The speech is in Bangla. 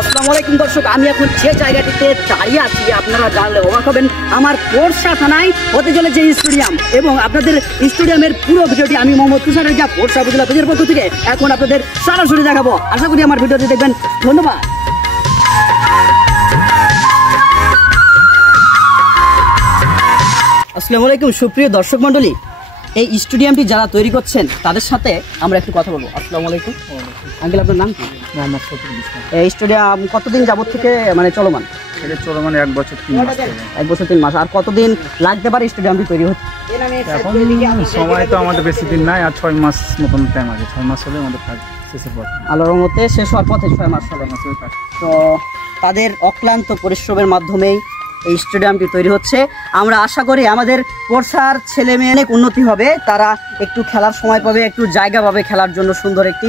আসসালামু আলাইকুম দর্শক, আমি এখন যে জায়গাটিতে দাঁড়িয়ে আছি আপনারা জানলে অবাক হবেন। আমার পোরশা থানায় হতে চলেছে স্টেডিয়াম, এবং আপনাদের স্টেডিয়ামের পুরো ভিডিওটি আমি মোহাম্মদ তুষার রেজা পোরশা উপজেলা পেজের পক্ষ থেকে এখন আপনাদের সরাসরি দেখাবো। আশা করি আমার ভিডিওটি দেখবেন। ধন্যবাদ। আসসালামু আলাইকুম সুপ্রিয় দর্শক মণ্ডলী, এই স্টেডিয়ামটি যারা তৈরি করছেন তাদের সাথে আমরা একটু কথা বলবো। আসসালামু আলাইকুম আঙ্কেল, আপনার নাম কি? মোহাম্মদ ফতুল ইসলাম। এই স্টেডিয়াম কতদিন যাবত থেকে চলমান? এটা চলমান 1 বছর 3 মাস। 1 বছর 3 মাস। আর কতদিন লাগতে পারে স্টেডিয়ামটি তৈরি হতে? এখন সময় তো আমাদের বেশি দিন নাই, আর 6 মাস মতন টাইম আছে। 6 মাস হলে আমাদের কাজ শেষের পথে, আল্লাহর রহমতে শেষ হওয়ার পথে 6 মাস হলে। তো তাদের অক্লান্ত পরিশ্রমের মাধ্যমেই এই স্টেডিয়ামটি তৈরি হচ্ছে। আমরা আশা করি আমাদের পোরশার ছেলে মেয়ে অনেক উন্নতি হবে, তারা একটু খেলার সময় পাবে, একটু জায়গা পাবে খেলার জন্য, সুন্দর একটি